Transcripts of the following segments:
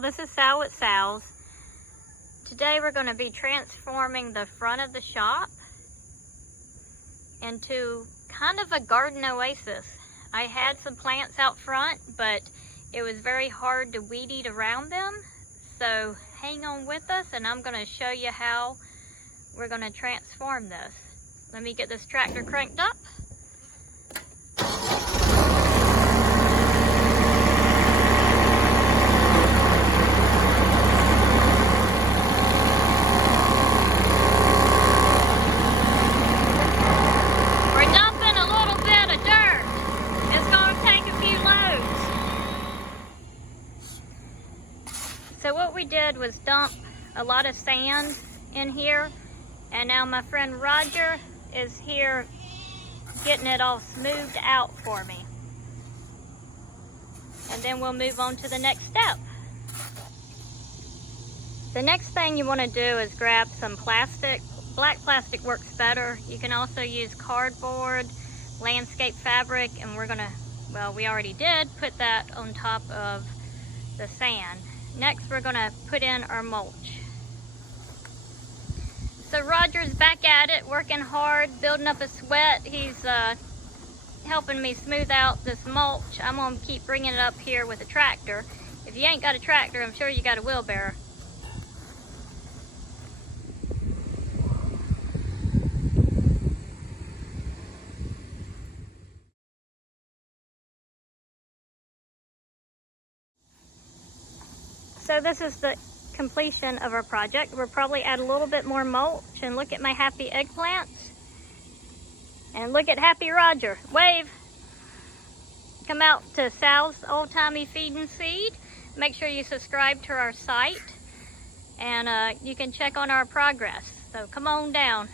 Sal. This is Sal with Sal's. Today we're going to be transforming the front of the shop into kind of a garden oasis. I had some plants out front, but it was very hard to weed eat around them. So hang on with us and I'm going to show you how we're going to transform this. Let me get this tractor cranked up. So what we did was dump a lot of sand in here, and now my friend Roger is here getting it all smoothed out for me. And then we'll move on to the next step. The next thing you want to do is grab some plastic. Black plastic works better. You can also use cardboard, landscape fabric, and we're gonna, well, we already did put that on top of the sand. Next, we're gonna put in our mulch. So Roger's back at it, working hard, building up a sweat. He's helping me smooth out this mulch. I'm gonna keep bringing it up here with a tractor. If you ain't got a tractor, I'm sure you got a wheelbarrow. So this is the completion of our project. We'll probably add a little bit more mulch, and look at my happy eggplants. And look at happy Roger. Wave. Come out to Sal's Old Timey Feed and Seed. Make sure you subscribe to our site, and you can check on our progress. So come on down.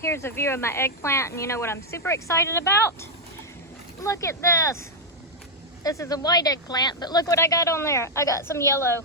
Here's a view of my eggplant, and you know what I'm super excited about? Look at this. This is a white eggplant, but look what I got on there. I got some yellow.